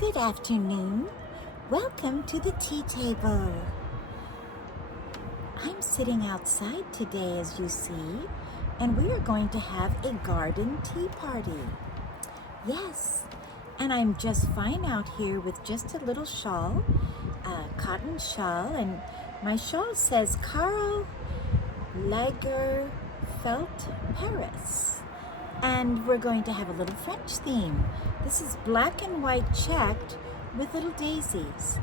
Good afternoon. Welcome to the tea table. I'm sitting outside today, as you see, and we are going to have a garden tea party. Yes, and I'm just fine out here with just a little shawl, a cotton shawl, and my shawl says Karl Lagerfeld Paris. And we're going to have a little French theme. This is black and white checked with little daisies.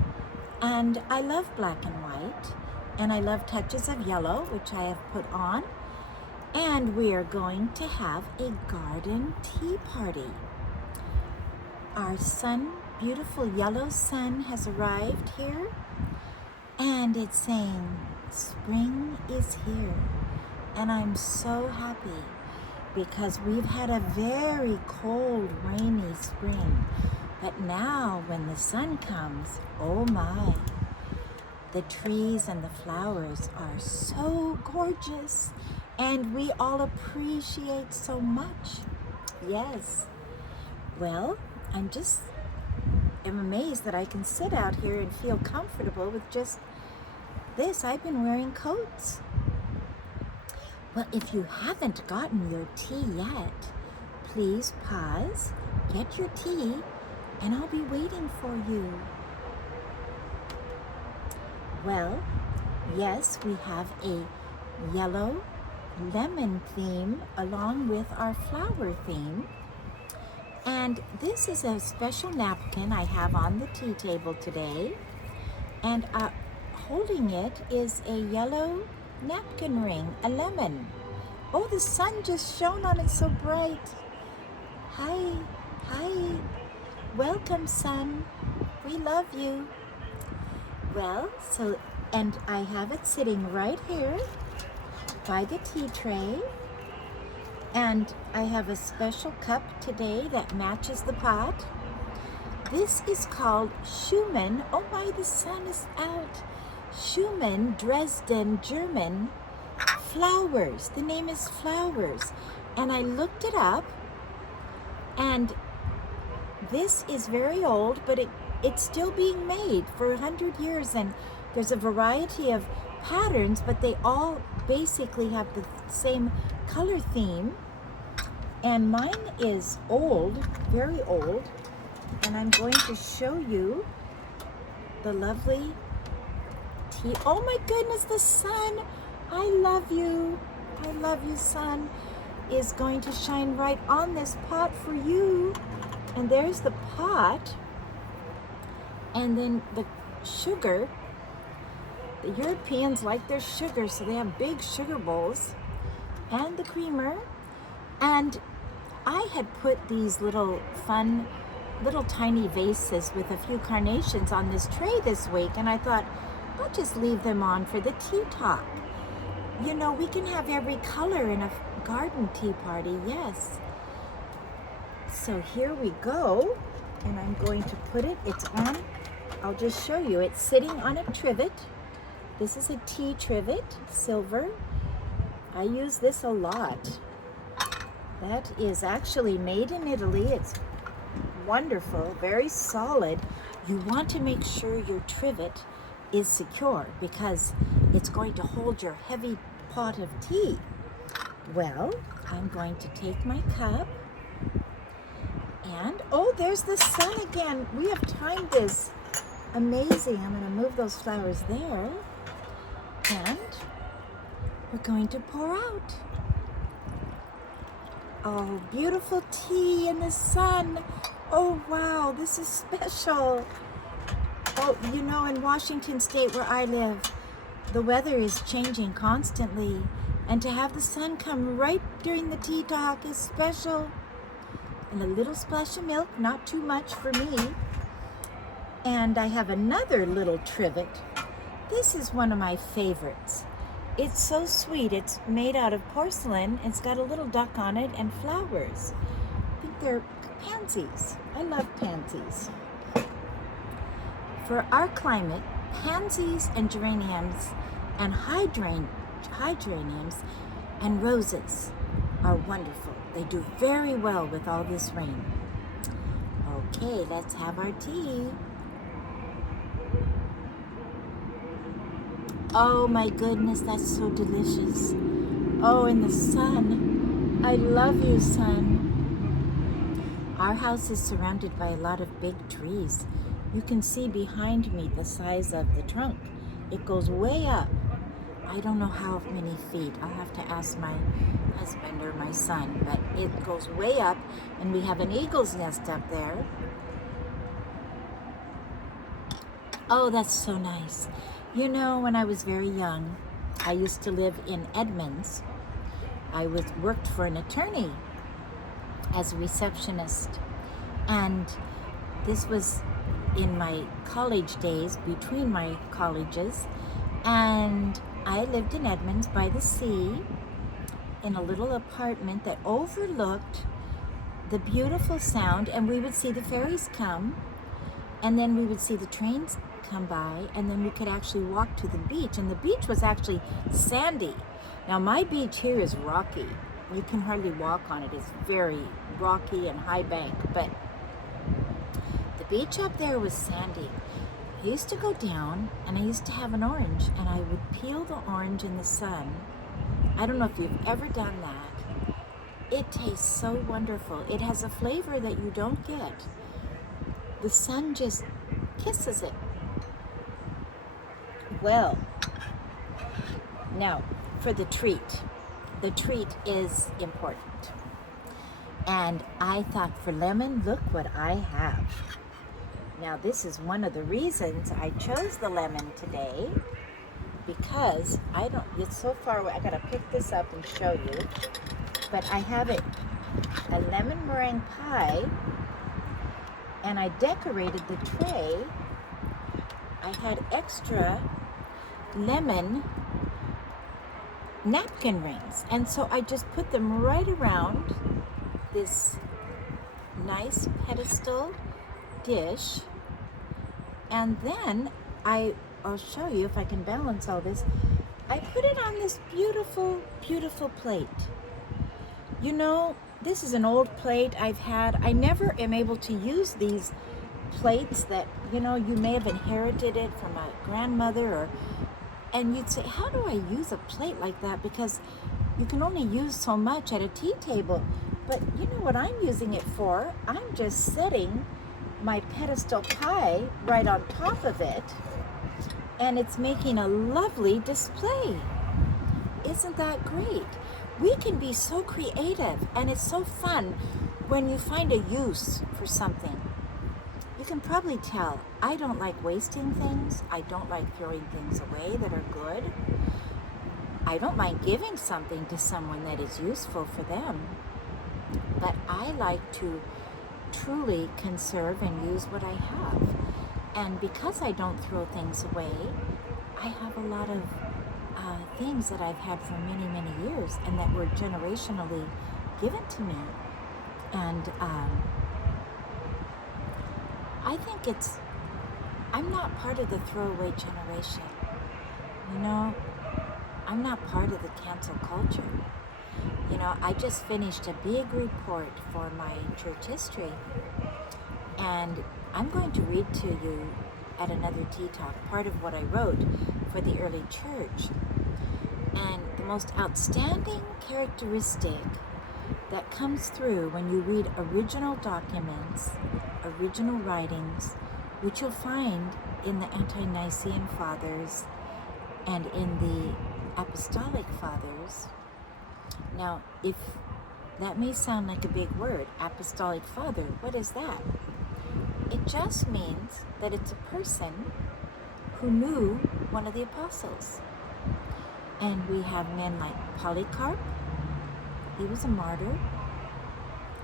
And I love black and white, and I love touches of yellow, which I have put on. And we are going to have a garden tea party. Our sun, beautiful yellow sun, has arrived here, and it's saying, spring is here. And I'm so happy, because we've had a very cold, rainy spring. But now when the sun comes, oh my, the trees and the flowers are so gorgeous, and we all appreciate so much. Yes. Well, I'm amazed that I can sit out here and feel comfortable with just this. I've been wearing coats. Well, if you haven't gotten your tea yet, please pause, get your tea, and I'll be waiting for you. Well, yes, we have a yellow lemon theme along with our flower theme. And this is a special napkin I have on the tea table today. And holding it is a yellow napkin ring, a lemon. Oh, the sun just shone on it so bright. Hi. Welcome, sun. We love you. Well, and I have it sitting right here by the tea tray. And I have a special cup today that matches the pot. This is called Schumann. Oh my, the sun is out. Schumann, Dresden, German, flowers. The name is Flowers. And I looked it up, and this is very old, but it's still being made for 100 years, and there's a variety of patterns, but they all basically have the same color theme. And mine is old, very old, and I'm going to show you the lovely tea. Oh my goodness, the sun. I love you. I love you, sun. Is going to shine right on this pot for you. And there's the pot. And then the sugar. The Europeans like their sugar, so they have big sugar bowls. And the creamer. And I had put these little fun, little tiny vases with a few carnations on this tray this week. And I thought, I'll just leave them on for the tea top. You know, we can have every color in a garden tea party, yes. So here we go, and I'm going to put it, it's on, I'll just show you. It's sitting on a trivet. This is a tea trivet, silver. I use this a lot. That is actually made in Italy. It's wonderful, very solid. You want to make sure your trivet is secure, because it's going to hold your heavy pot of tea. Well, I'm going to take my cup, and oh, there's the sun again. We have timed this amazing. I'm going to move those flowers there, and we're going to pour out. Oh, beautiful tea in the sun. Oh wow, this is special. Oh, you know, in Washington State where I live, the weather is changing constantly, and to have the sun come right during the tea talk is special. And a little splash of milk, not too much for me. And I have another little trivet. This is one of my favorites. It's so sweet. It's made out of porcelain. It's got a little duck on it and flowers. I think they're pansies. I love pansies. For our climate, pansies and geraniums and hydrangeums and roses are wonderful. They do very well with all this rain. Okay, let's have our tea. Oh my goodness, that's so delicious. Oh, in the sun. I love you, sun. Our house is surrounded by a lot of big trees. You can see behind me the size of the trunk. It goes way up. I don't know how many feet. I'll have to ask my husband or my son, but it goes way up, and we have an eagle's nest up there. Oh, that's so nice. You know, when I was very young, I used to live in Edmonds. I worked for an attorney as a receptionist, and this was in my college days, between my colleges, and I lived in Edmonds by the sea in a little apartment that overlooked the beautiful sound, and we would see the ferries come, and then we would see the trains come by, and then we could actually walk to the beach, and the beach was actually sandy. Now my beach here is rocky. You can hardly walk on it. It's very rocky and high bank, but the beach up there was sandy. I used to go down and I used to have an orange, and I would peel the orange in the sun. I don't know if you've ever done that. It tastes so wonderful. It has a flavor that you don't get. The sun just kisses it. Well, now for the treat. The treat is important. And I thought, for lemon, look what I have. Now this is one of the reasons I chose the lemon today, because it's so far away. I gotta pick this up and show you. But I have it, a lemon meringue pie, and I decorated the tray. I had extra lemon napkin rings, and so I just put them right around this nice pedestal dish, and then I'll show you if I can balance all this. I put it on this beautiful, beautiful plate. You know, this is an old plate I've had. I never am able to use these plates that, you know, you may have inherited it from a grandmother, and you'd say, how do I use a plate like that? Because you can only use so much at a tea table. But you know what I'm using it for? I'm just setting my pedestal pie right on top of it, and it's making a lovely display. Isn't that great? We can be so creative, and it's so fun when you find a use for something. You can probably tell I don't like wasting things. I don't like throwing things away that are good. I don't mind giving something to someone that is useful for them. But I like to truly conserve and use what I have. And because I don't throw things away, I have a lot of things that I've had for many, many years, and that were generationally given to me. And I think I'm not part of the throwaway generation. You know, I'm not part of the cancel culture. You know, I just finished a big report for my church history, and I'm going to read to you at another Tea Talk part of what I wrote for the early church. And the most outstanding characteristic that comes through when you read original documents, original writings, which you'll find in the Ante-Nicene Fathers and in the Apostolic Fathers. Now, if that may sound like a big word, Apostolic Father, what is that? It just means that it's a person who knew one of the apostles. And we have men like Polycarp. He was a martyr.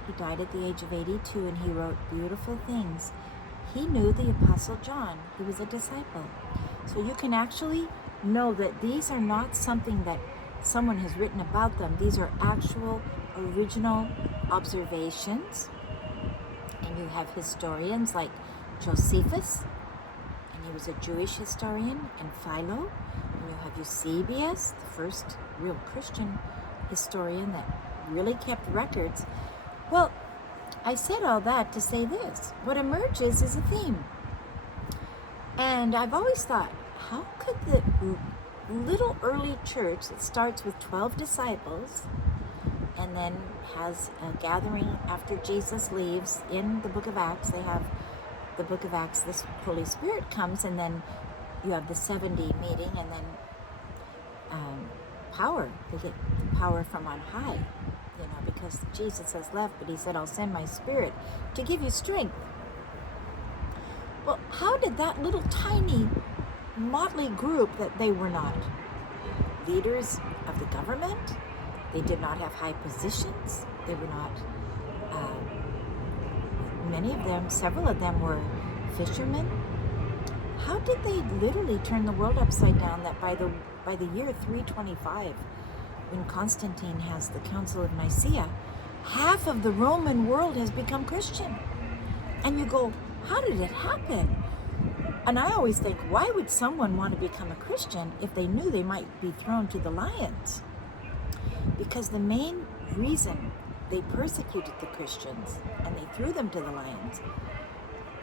He died at the age of 82, and he wrote beautiful things. He knew the Apostle John. He was a disciple. So you can actually know that these are not something that someone has written about them. These are actual original observations. And you have historians like Josephus, and he was a Jewish historian, and Philo. And you have Eusebius, the first real Christian historian that really kept records. Well, I said all that to say this. What emerges is a theme. And I've always thought, how could the little early church that starts with 12 disciples and then has a gathering after Jesus leaves in the book of Acts, they have the book of Acts, this Holy Spirit comes, and then you have the 70 meeting, and then power. They get power from on high, because Jesus has left, but he said, I'll send my Spirit to give you strength. Well, how did that little tiny motley group that they were not leaders of the government, they did not have high positions, they were not, many of them, several of them were fishermen. How did they literally turn the world upside down that by the year 325, when Constantine has the Council of Nicaea, half of the Roman world has become Christian? And you go, how did it happen? And I always think, why would someone want to become a Christian if they knew they might be thrown to the lions? Because the main reason they persecuted the Christians and they threw them to the lions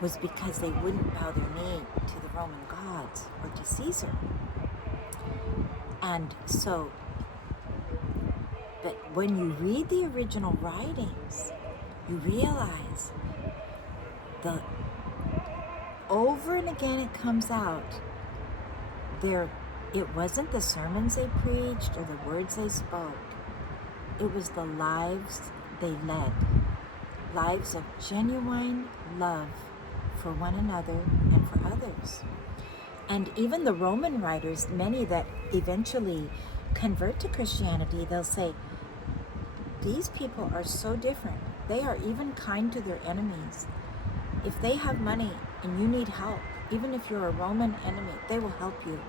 was because they wouldn't bow their knee to the Roman gods or to Caesar. And so, but when you read the original writings, you realize over and again it comes out, it wasn't the sermons they preached or the words they spoke. It was the lives they led. Lives of genuine love for one another and for others. And even the Roman writers, many that eventually convert to Christianity, they'll say, these people are so different. They are even kind to their enemies. If they have money and you need help, even if you're a Roman enemy, they will help you.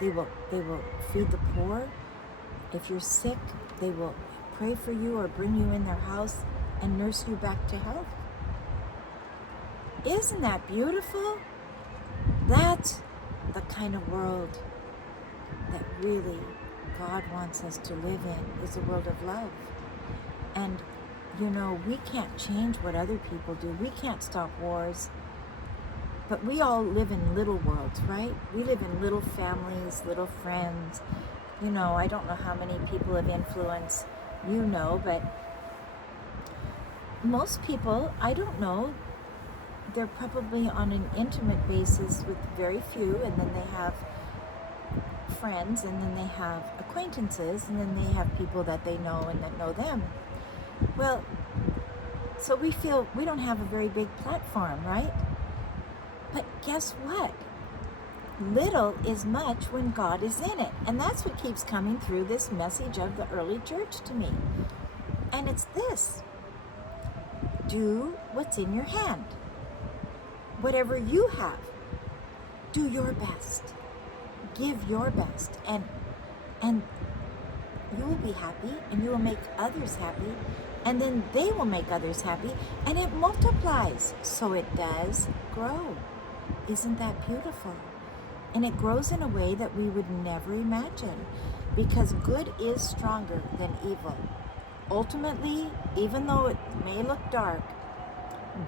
They will feed the poor. If you're sick, they will pray for you or bring you in their house and nurse you back to health. Isn't that beautiful? That's the kind of world that really God wants us to live in, is a world of love. And we can't change what other people do. We can't stop wars. But we all live in little worlds, right? We live in little families, little friends. I don't know how many people of influence but most people, I don't know, they're probably on an intimate basis with very few, and then they have friends, and then they have acquaintances, and then they have people that they know and that know them. Well, so we feel we don't have a very big platform, right? But guess what? Little is much when God is in it. And that's what keeps coming through this message of the early church to me. And it's this: do what's in your hand. Whatever you have, do your best. Give your best. And you will be happy, and you will make others happy, and then they will make others happy, and it multiplies. So it does grow. Isn't that beautiful? And it grows in a way that we would never imagine, because good is stronger than evil. Ultimately, even though it may look dark,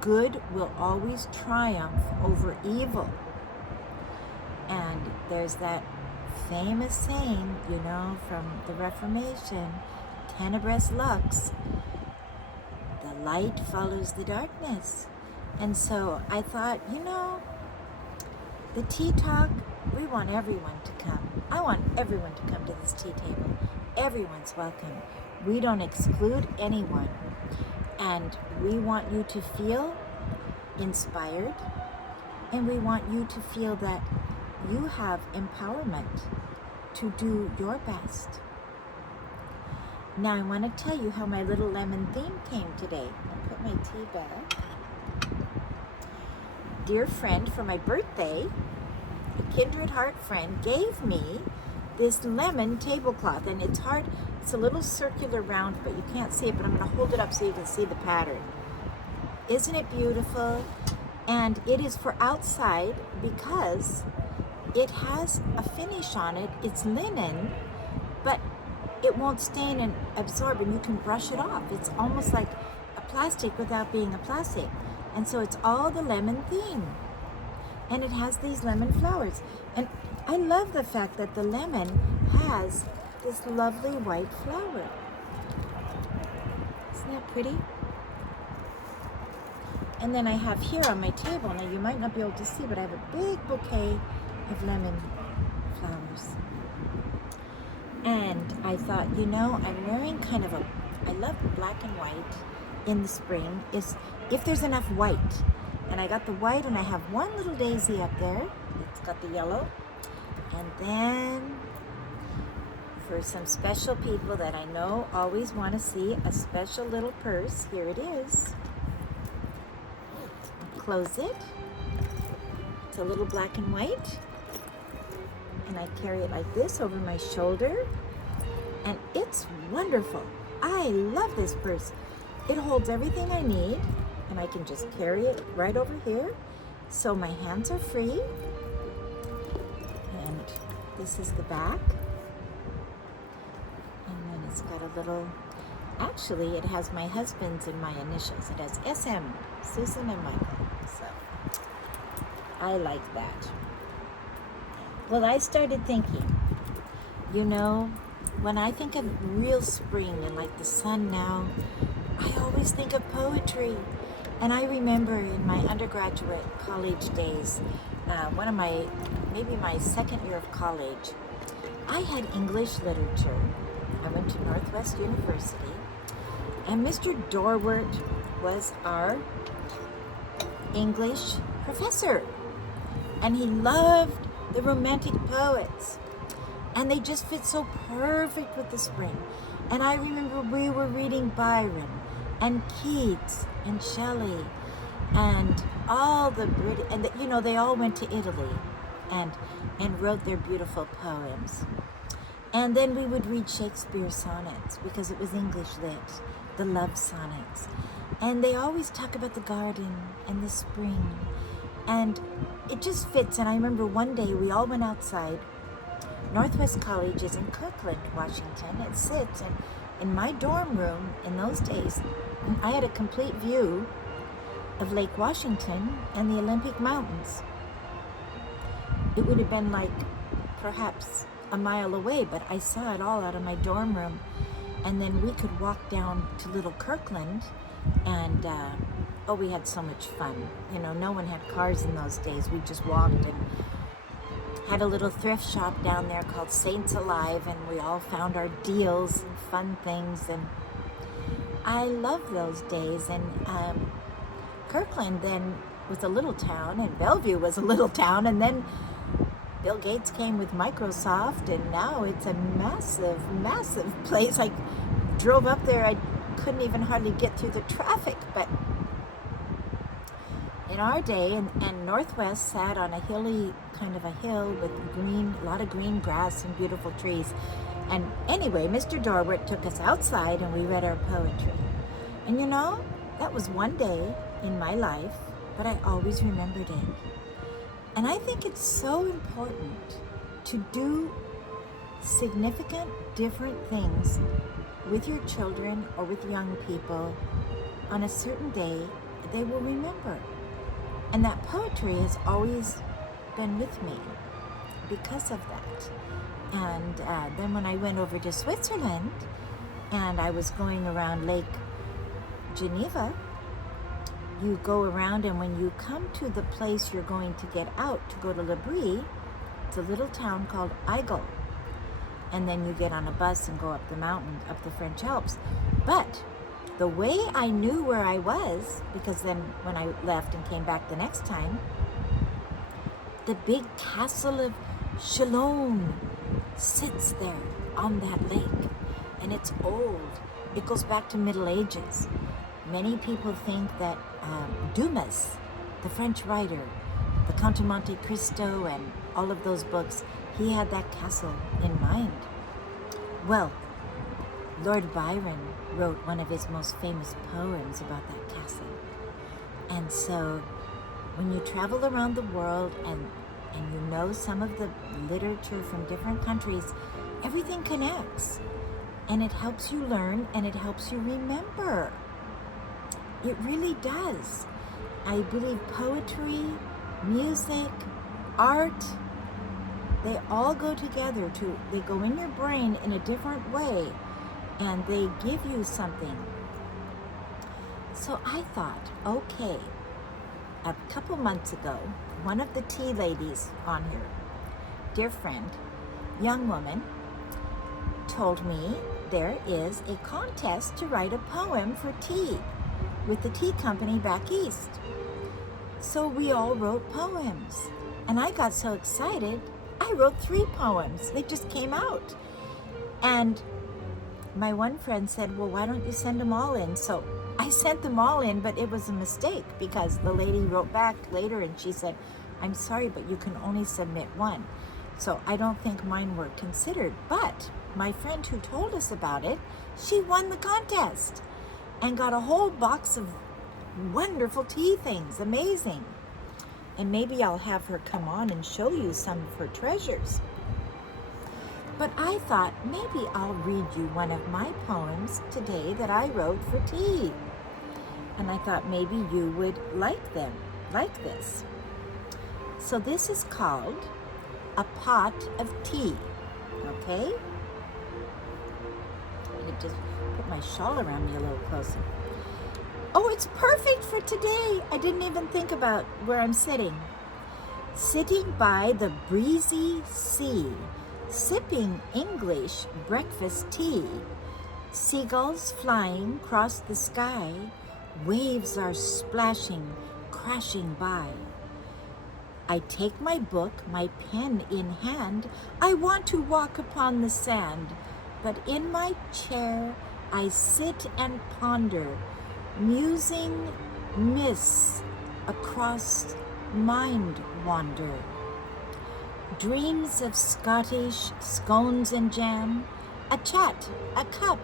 good will always triumph over evil. And there's that famous saying, from the Reformation, tenebris lux, the light follows the darkness. And so I thought, the tea talk, we want everyone to come. I want everyone to come to this tea table. Everyone's welcome. We don't exclude anyone. And we want you to feel inspired, and we want you to feel that you have empowerment to do your best. Now I want to tell you how my little lemon theme came today. I'll put my tea back. Dear friend, for my birthday, a kindred heart friend gave me this lemon tablecloth, and it's hard. It's a little circular round, but you can't see it, but I'm going to hold it up so you can see the pattern. Isn't it beautiful? And it is for outside because it has a finish on it. It's linen, but it won't stain and absorb, and you can brush it off. It's almost like a plastic without being a plastic. And so it's all the lemon theme. And it has these lemon flowers. And I love the fact that the lemon has this lovely white flower. Isn't that pretty? And then I have here on my table, now you might not be able to see, but I have a big bouquet of lemon flowers. And I thought, you know, I'm wearing kind of I love black and white in the spring, is if there's enough white. And I got the white, and I have one little daisy up there. It's got the yellow. And then for some special people that I know always want to see a special little purse, here it is. Close it. It's a little black and white. And I carry it like this over my shoulder. And it's wonderful. I love this purse. It holds everything I need. And I can just carry it right over here. So my hands are free. And this is the back. And then it's got a little, actually it has my husband's and my initials. It has SM, Susan and Michael. So I like that. Well, I started thinking, you know, when I think of real spring and like the sun now, I always think of poetry. And I remember in my undergraduate college days, maybe my second year of college, I had English literature. I went to Northwest University, and Mr. Dorwart was our English professor. And he loved the romantic poets. And they just fit so perfect with the spring. And I remember we were reading Byron and Keats and Shelley and all the British, and you know, they all went to Italy and wrote their beautiful poems. And then we would read Shakespeare sonnets because it was English lit, the love sonnets. And they always talk about the garden and the spring. And it just fits. And I remember one day we all went outside. Northwest College is in Kirkland, Washington. It sits in my dorm room in those days. I had a complete view of Lake Washington and the Olympic Mountains. It would have been like perhaps a mile away, but I saw it all out of my dorm room. And then we could walk down to Little Kirkland, and we had so much fun. You know, no one had cars in those days. We just walked and had a little thrift shop down there called Saints Alive, and we all found our deals and fun things. And I love those days. And Kirkland then was a little town, and Bellevue was a little town, and then Bill Gates came with Microsoft, and now it's a massive, massive place. I drove up there, I couldn't even hardly get through the traffic. But in our day, and Northwest sat on a hilly, kind of a hill with a lot of green grass and beautiful trees. And anyway, Mr. Dorwart took us outside and we read our poetry. And you know, that was one day in my life, but I always remembered it. And I think it's so important to do significant, different things with your children or with young people on a certain day they will remember. And that poetry has always been with me because of that. And then when I went over to Switzerland and I was going around Lake Geneva, you go around, and when you come to the place you're going to get out to go to Le Brie, it's a little town called Aigle. And then you get on a bus and go up the mountain, up the French Alps. But the way I knew where I was, because then when I left and came back the next time, the big castle of Chalon sits there on that lake. And it's old. It goes back to Middle Ages. Many people think that Dumas, the French writer, the Count of Monte Cristo and all of those books, he had that castle in mind. Well, Lord Byron wrote one of his most famous poems about that castle. And so when you travel around the world and you know some of the literature from different countries, everything connects. And it helps you learn, and it helps you remember. It really does. I believe poetry, music, art, they all go together. They go in your brain in a different way, and they give you something. So I thought, okay, a couple months ago, one of the tea ladies on here, dear friend, young woman, told me there is a contest to write a poem for tea with the tea company back east. So we all wrote poems, and I got so excited, I wrote 3 poems. They just came out. And my one friend said, well, why don't you send them all in? So I sent them all in, but it was a mistake because the lady wrote back later and she said, I'm sorry, but you can only submit 1. So I don't think mine were considered. But my friend who told us about it, she won the contest and got a whole box of wonderful tea things. Amazing. And maybe I'll have her come on and show you some of her treasures. But I thought maybe I'll read you one of my poems today that I wrote for tea. And I thought maybe you would like them, like this. So this is called A Pot of Tea, okay? I could just put my shawl around me a little closer. Oh, it's perfect for today. I didn't even think about where I'm sitting. Sitting by the breezy sea, sipping English breakfast tea. Seagulls flying across the sky, waves are splashing, crashing by. I take my book, my pen in hand. I want to walk upon the sand, but in my chair I sit and ponder, musing mists across mind wander. Dreams of Scottish scones and jam, a chat, a cup,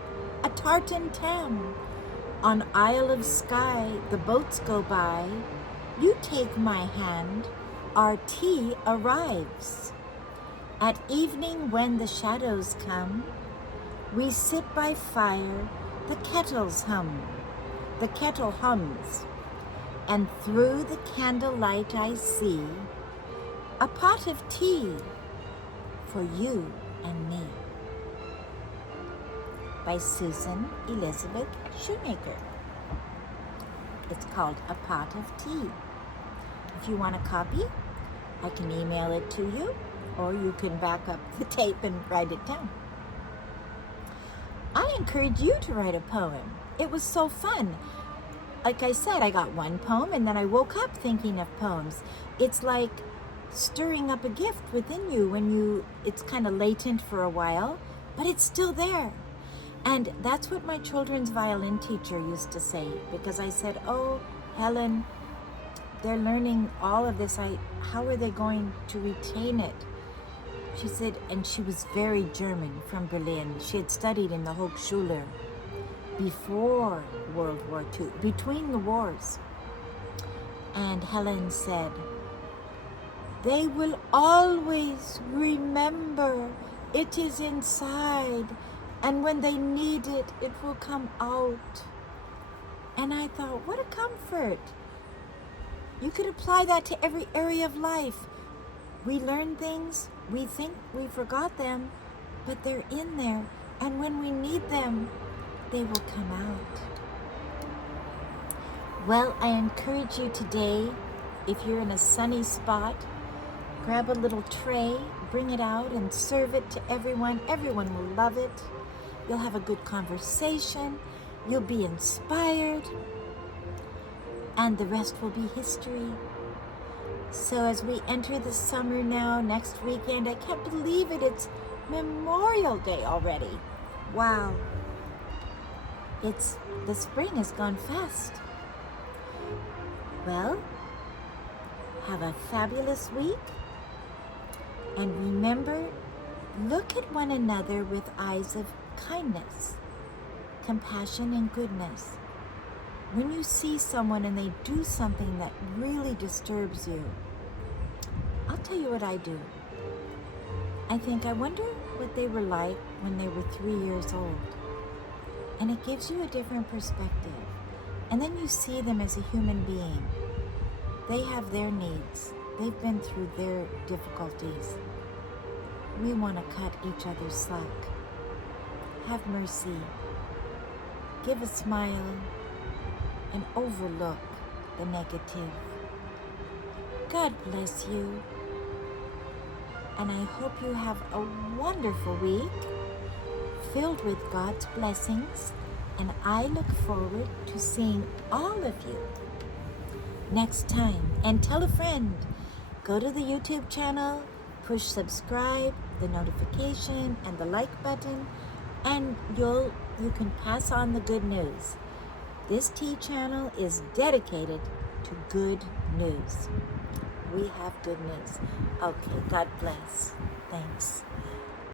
a tartan tam. On Isle of Skye the boats go by. You take my hand, our tea arrives. At evening when the shadows come, we sit by fire, the kettles hum. The kettle hums, and through the candlelight I see a pot of tea for you and me. By Susan Elizabeth Shoemaker. It's called A Pot of Tea. If you want a copy, I can email it to you, or you can back up the tape and write it down. I encourage you to write a poem. It was so fun. Like I said, I got 1 poem and then I woke up thinking of poems. It's like stirring up a gift within you when it's kind of latent for a while, but it's still there. And that's what my children's violin teacher used to say, because I said, oh, Helen, they're learning all of this. How are they going to retain it? She said, and she was very German from Berlin. She had studied in the Hochschule before World War II, between the wars. And Helen said, they will always remember it is inside, and when they need it, it will come out. And I thought, what a comfort. You could apply that to every area of life. We learn things, we think we forgot them, but they're in there. And when we need them, they will come out. Well, I encourage you today, if you're in a sunny spot, grab a little tray, bring it out and serve it to everyone. Everyone will love it. You'll have a good conversation. You'll be inspired. And the rest will be history. So as we enter the summer now, next weekend, I can't believe it. It's Memorial Day already. Wow. The spring has gone fast. Well, have a fabulous week. And remember, look at one another with eyes of kindness, compassion, and goodness. When you see someone and they do something that really disturbs you, I'll tell you what I do. I think, I wonder what they were like when they were 3 years old. And it gives you a different perspective. And then you see them as a human being. They have their needs. They've been through their difficulties. We want to cut each other's slack. Have mercy. Give a smile and overlook the negative. God bless you. And I hope you have a wonderful week filled with God's blessings. And I look forward to seeing all of you next time. And tell a friend. Go to the YouTube channel, push subscribe, the notification, and the like button, and you can pass on the good news. This T channel is dedicated to good news. We have good news. Okay, God bless. Thanks.